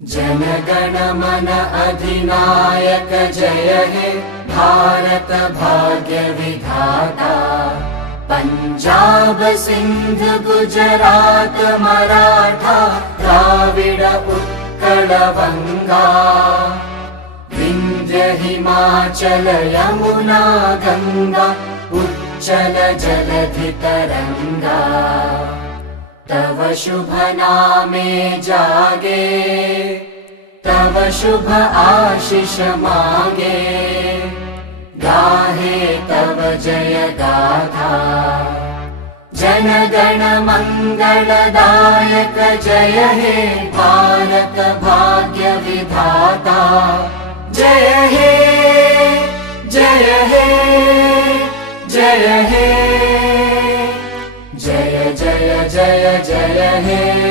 जनगण मन अधिनायक जय हे भारत भाग्य विधाता। पंजाब सिंध गुजरात मराठा द्राविड उत्कल वंगा। विंध्य हिमाचल यमुना गंगा उच्चल जलधि तरंगा। तव शुभ नामे जागे तव शुभ आशीष मागे। गाहे तव जय गाथा जनगण मंगलदायक जय हे भारत भाग्य विधाता। जय हे जय हे जय हे जय जय जय जय हे।